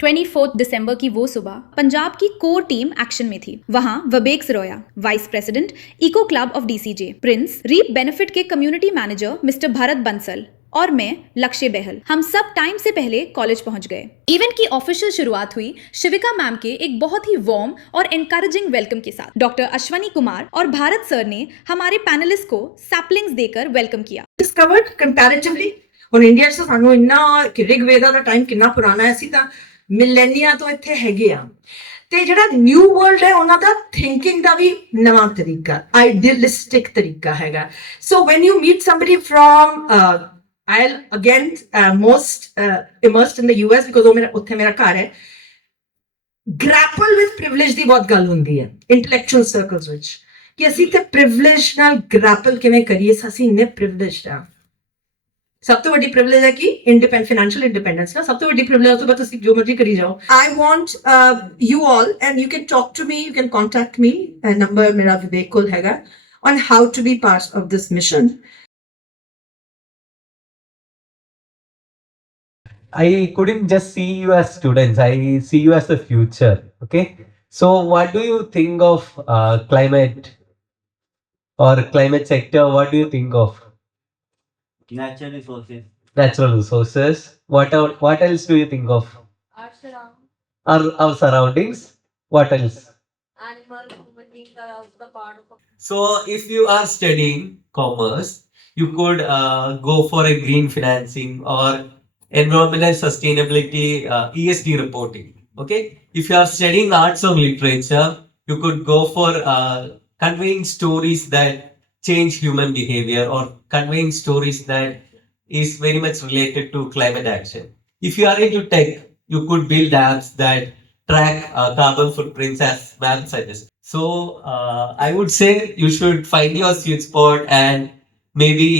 24 दिसंबर की वो सुबह पंजाब की कोर टीम एक्शन में थी। वहां वबेक्स रोया, vice president eco club of DCJ, Prince, Reap Benefit के community manager mister Bharat Bansal और मैं लक्ष्य बहल, हम सब टाइम से पहले कॉलेज पहुंच गए। इवेंट की ऑफिशियल शुरुआत हुई शिविका मैम के एक बहुत ही वार्म और एनकरेजिंग वेलकम के साथ। डॉक्टर अश्वनी कुमार और भारत सर ने हमारे पैनलिस्ट को सैपलिंग्स देकर वेलकम किया। डिस्कवर्ड कंपैरेटिवली और इंडिया से सानू इन्ना ऋग्वेदा ਦਾ ਟਾਈਮ ਕਿੰਨਾ ਪੁਰਾਣਾ ਹੈ, ਅਸੀਂ ਤਾਂ ਮਿਲੇਨੀਆ ਤੋਂ ਇੱਥੇ ਹੈਗੇ ਆ। ਤੇ ਜਿਹੜਾ ਨਿਊ ਵਰਲਡ ਹੈ ਉਹਨਾਂ ਦਾ ਥਿੰਕਿੰਗ ਦਾ ਵੀ ਨਵਾਂ ਤਰੀਕਾ, ਆਈਡੀਅਲਿਸਟਿਕ ਤਰੀਕਾ ਹੈਗਾ। So when you meat somebody from I'll again most immersed in the US because ਉਹ ਮੇਰਾ ਉੱਥੇ ਮੇਰਾ ਘਰ ਹੈ। grapple with privilege ਦੀ ਬਹੁਤ ਗੱਲ ਹੁੰਦੀ ਹੈ intellectual circles ਵਿੱਚ ਕਿ ਅਸੀਂ ਤੇ privilege ਨਾਲ grapple ਕਿਵੇਂ ਕਰੀਏ। ਅਸੀਂ ਇੰਨੇ privileged ਆ। ਸਭ ਤੋਂ ਵੱਡੀ ਪ੍ਰਿਵਿਲੇਜ ਹੈ ਕਿ ਇੰਡੀਪੈਂਡੈਂਟ ਫਾਈਨੈਂਸ਼ੀਅਲ ਇੰਡੀਪੈਂਡੈਂਸ ਨਾ ਸਭ ਤੋਂ ਵੱਡੀ ਪ੍ਰਿਵਿਲੇਜ। ਉਸ ਤੋਂ ਬਾਅਦ ਤੁਸੀਂ ਜੋ ਮਰਜ਼ੀ ਕਰੀ ਜਾਓ। I want you all and you can talk to me, you can contact me, number ਮੇਰਾ ਵਿਵੇਕ ਕੋਲ ਹੈਗਾ, on how to be part of this mission. I couldn't just see you as students. I see you as the future. Okay. So what do you think of climate or climate sector? What do you think of? Natural resources. Natural resources. What else do you think of? Our surroundings. Our surroundings. What else? Animals, human beings are also part of. So, if you are studying commerce, you could go for a green financing or environmental sustainability ESG reporting. Okay, if you are studying arts or literature, you could go for conveying stories that change human behavior or conveying stories that is very much related to climate action. If you are into tech, you could build apps that track carbon footprints as ma'am suggests. So I would say you should find your sweet spot and maybe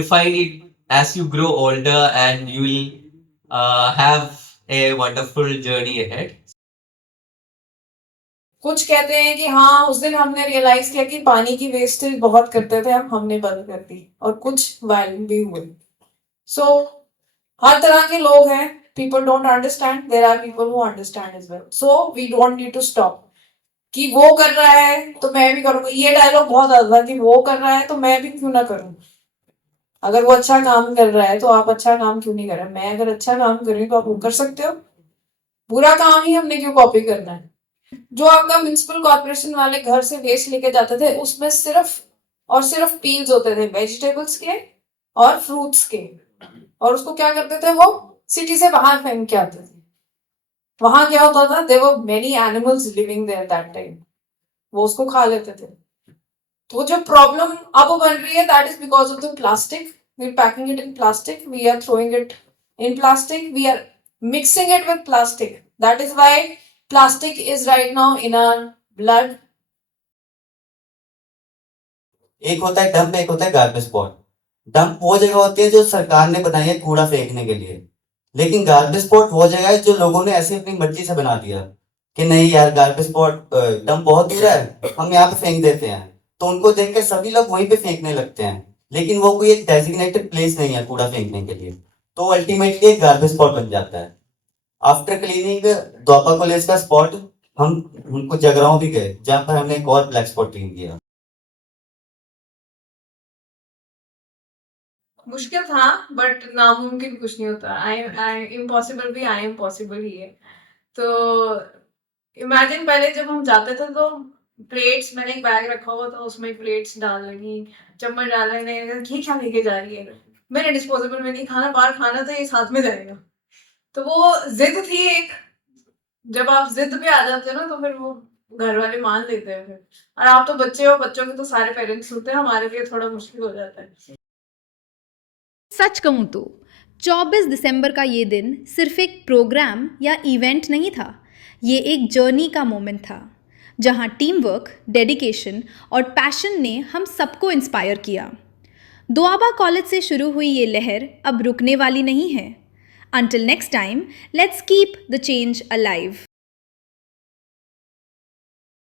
refine it as you grow older, and you will have a wonderful journey ahead. कुछ कहते हैं कि हाँ उस दिन हमने realise किया कि पानी की वेस्टेज बहुत करते थे, हमने बंद कर दी और कुछ वायलेंट भी हुए। सो हर तरह के लोग हैं, people don't understand, there are people who understand as well. So we don't need to stop कि वो कर रहा है तो मैं भी करूँगा। ये डायलॉग बहुत आता है कि वो कर रहा है तो मैं भी क्यों ना करूँ। अगर वो अच्छा काम कर रहा है तो आप अच्छा काम क्यों नहीं कर रहे। मैं अगर अच्छा काम कर रही हूँ तो आप वो कर सकते हो। बुरा काम ही हमने क्यों कॉपी करना है। जो आपका म्युनिसिपल कॉर्पोरेशन वाले घर से वेस्ट लेके जाते थे उसमें सिर्फ और सिर्फ पील्स होते थे वेजिटेबल्स के और फ्रूट्स के, और उसको क्या करते थे वो सिटी से बाहर फेंक के आते थे। वहां क्या होता था, there were many animals living there that time, वो उसको खा लेते थे। तो जो प्रॉब्लम अब बन रही है that is because of the plastic. We are packing it in plastic, we are throwing it in plastic, we are mixing it with plastic. That is why plastic is right now in our blood. एक होता है dump, एक होता है garbage spot. Dump वो जगह होती है जो सरकार ने बनाई है कूड़ा फेंकने के लिए, लेकिन गार्बेज स्पॉट वो जगह है जो लोगों ने ऐसे अपनी मर्जी से बना दिया कि नहीं यार गार्बेज स्पॉट डंप बहुत दूर है, हम यहाँ पे फेंक देते हैं। तो उनको देख के सभी लोग वहीं पे फेंकने लगते हैं, लेकिन वो कोई एक डेजिग्नेटेड प्लेस नहीं है कूड़ा फेंकने के लिए। तो अल्टीमेटली एक गार्बेज स्पॉट बन जाता है। आफ्टर क्लीनिंग द्वापा कॉलेज का स्पॉट, हम उनको जगराओं भी गए जहाँ पर हमने एक और ब्लैक स्पॉट क्लीन किया। मुश्किल था बट नामुमकिन कुछ नहीं होता। आई इम्पॉसिबल भी आई एम पॉसिबल ही है। तो इमेजिन पहले जब हम जाते थे तो प्लेट्स, मैंने एक बैग रखा हुआ था उसमें प्लेट्स डाल लगी, चम्मच डाल रहे, ये क्या लेके जा रही है। मैंने डिस्पोजेबल में नहीं खाना, बाहर खाना तो ये साथ में जाएगा। तो वो जिद थी एक, जब आप जिद पे आ जाते हो ना तो फिर वो घर वाले मान लेते हैं फिर। और आप तो बच्चे हो, बच्चों के तो सारे पेरेंट्स होते हैं, हमारे लिए थोड़ा मुश्किल हो जाता है। सच कहूँ तो 24 दिसंबर का ये दिन सिर्फ एक प्रोग्राम या इवेंट नहीं था, ये एक जर्नी का मोमेंट था जहाँ टीम वर्क, डेडिकेशन और पैशन ने हम सबको इंस्पायर किया। दोआबा कॉलेज से शुरू हुई ये लहर अब रुकने वाली नहीं है। Until next time, let's keep the change alive.